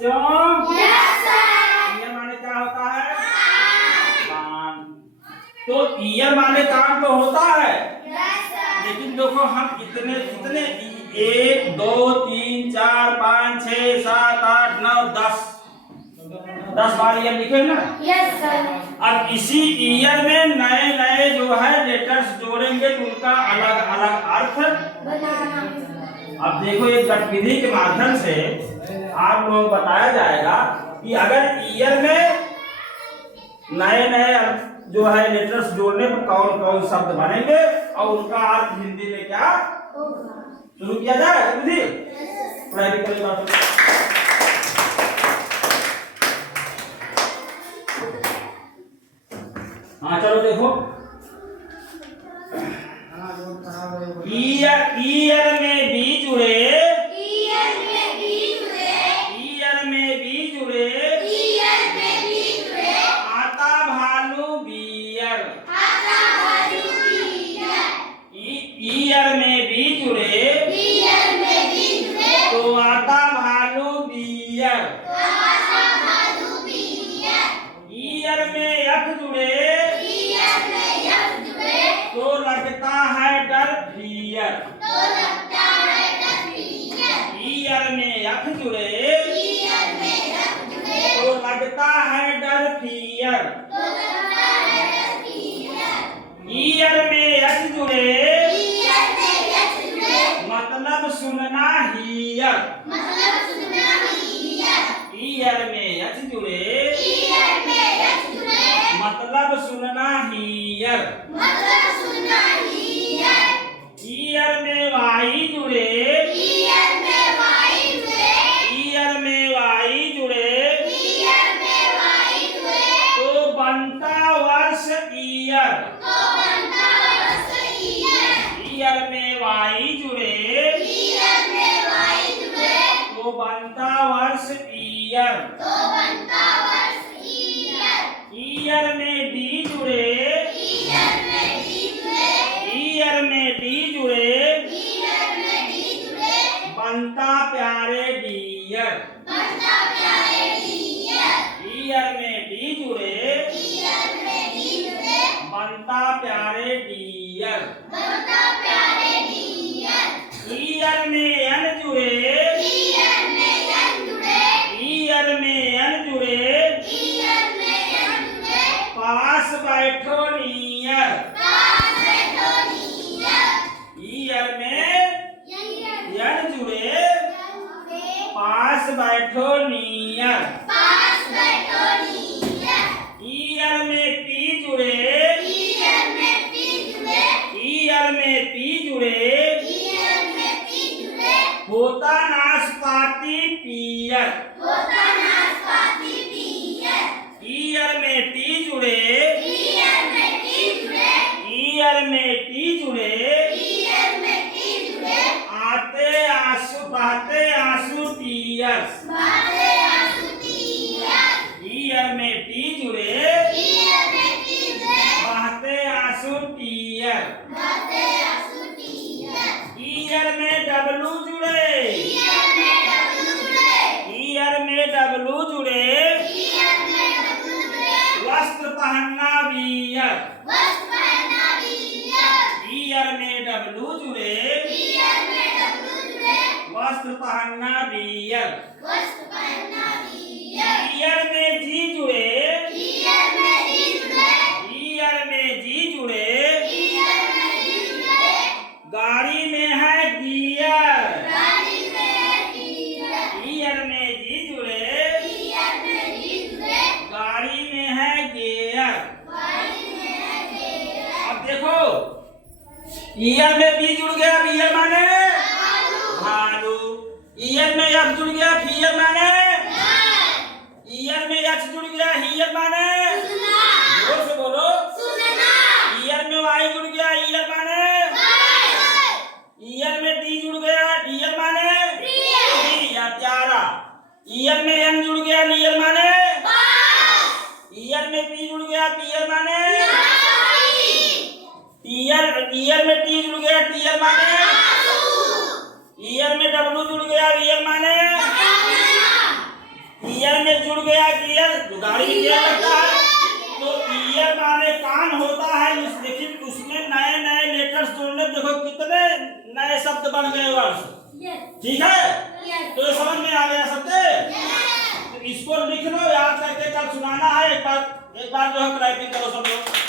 क्यों? Yes sir. Year माने क्या होता है? कान। तो ईयर माने कान तो होता है, यस सर। लेकिन देखो हम इतने इतने 1 2 3 4 5 6 7 8 9 10 बार ईयर लिखे ना। Yes sir. अब इसी ईयर में नए नए जो है लेटर्स जोड़ेंगे तो उनका अलग अलग अर्थ बनाना। अब देखो एक गतिविधि के माध्यम से आप लोगों को बताया जाएगा कि अगर ईयर में नए नए जो है लेटर्स जोड़ने पर कौन कौन शब्द बनेंगे और उनका अर्थ हिंदी में क्या शुरू किया जाए गतिविधि। प्रैक्टिकली बात हाँ चलो देखो ईयर में भी जुड़े ईयर में भी जुड़े। ईयर में भी जुड़े ईयर में भी जुड़े। आता भालू बियर आता भालू बियर। ईयर में भी जुड़े ईयर में भी जुड़े। तो आता भालू बियर। तो आता भालू बियर। ईयर में यख जुड़े ईयर में यख जुड़े। तो लगता है डर फियर। तो लगता है डर फियर। ईयर में यख जुड़े ईयर में यख जुड़े। तो लगता है डर फियर। तो लगता है डर फियर। ईयर में यख जुड़े ईयर में यख जुड़े। मतलब सुनना हियर। मतलब सुनना हियर। ईयर में यख जुड़े ईयर में यख जुड़े। मतलब सुनना हियर। मतलब सुनना हियर। ईयर में वाई जुड़े ईयर में वाई जुड़े। ईयर में वाई जुड़े ईयर में वाई जुड़े। तो बनता वर्ष ईयर। तो बनता वर्ष ईयर। ईयर में वाई जुड़े ईयर में वाई जुड़े। तो बनता वर्ष ईयर। तो बनता वर्ष ईयर। ईयर में डी जुड़े ईयर में डी जुड़े। ईयर में डी जुड़े ईयर में डी जुड़े। बनता प्यारे डियर। बनता प्यारे डियर। ईयर में डी जुड़े ईयर में डी जुड़े। बनता प्यारे डियर। बनता प्यारे डियर। ईयर में एन जुड़े ईयर में एन जुड़े। ईयर में एन जुड़े ईयर में एन जुड़े। पास बैठो नियर। पास बैठो नियर। ईयर में ईयर एन जुड़े में पास बैठो नियर। पास बैठो नियर। ईयर में पी जुड़े ईयर में पी जुड़े। ईयर में पी जुड़े ईयर में पी जुड़े। होता नाशपाती पियर। होता नाशपाती पियर। ईयर में टी जुड़े ईयर में टी जुड़े। ईयर में टी जुड़े ईयर में टी जुड़े। आते आंसू बहते आंसू टीयर्स। बहते आंसू टीयर। ईयर में टी जुड़े ईयर में टी जुड़े। बहते आंसू टीयर। बहते आंसू टीयर। ईयर में डब्लू जुड़े ईयर में डब्लू जुड़े। ईयर में डब्लू जुड़े ईयर में डब्लू जुड़े। वस्त्र पहनना बियर। वस्त्र पहनना बियर। ईयर में डब्लू जुड़े ईयर में डब्लू जुड़े। वस्त्र पहनना बियर। वस्त्र पहनना बियर। ईयर में जी जुड़े ईयर में जी जुड़े। ईयर में जी जुड़े ईयर में जी जुड़े। गाड़ी में है गियर। गाड़ी में है गियर। ईयर में जी जुड़े ईयर में जी जुड़े। गाड़ी में है गियर। गाड़ी में है गियर। अब देखो ईयर में बी जुड़ गया बियर माने भालू। ईयर में एफ जुड़ गया फियर माने ईयर में एच जुड़ गया हियर माने सुनना। जोर से बोलो। सुनना। ईयर में वाई जुड़ गया ईयर माने ईयर में डी जुड़ गया डियर माने प्रिय। या प्यारा। ईयर में एन जुड़ गया नियर माने ईयर में पी जुड़ गया पियर माने ईयर में टी जुड़ गया टीयर माने ईयर में डब्लू जुड़ गया वियर माने में जुड़ गया गियर, जो गाड़ी में गियर लगता है, तो ईयर माने कान होता है। लेकिन उसमें नए नए लेटर्स जोड़ने, देखो कितने नए शब्द बन गए वर्ष। ठीक है, तो ये समझ में आ गया शब्द। तो इसको लिख लो, याद करके कल सुनाना है। एक बार जो है टाइपिंग करो सब लोग।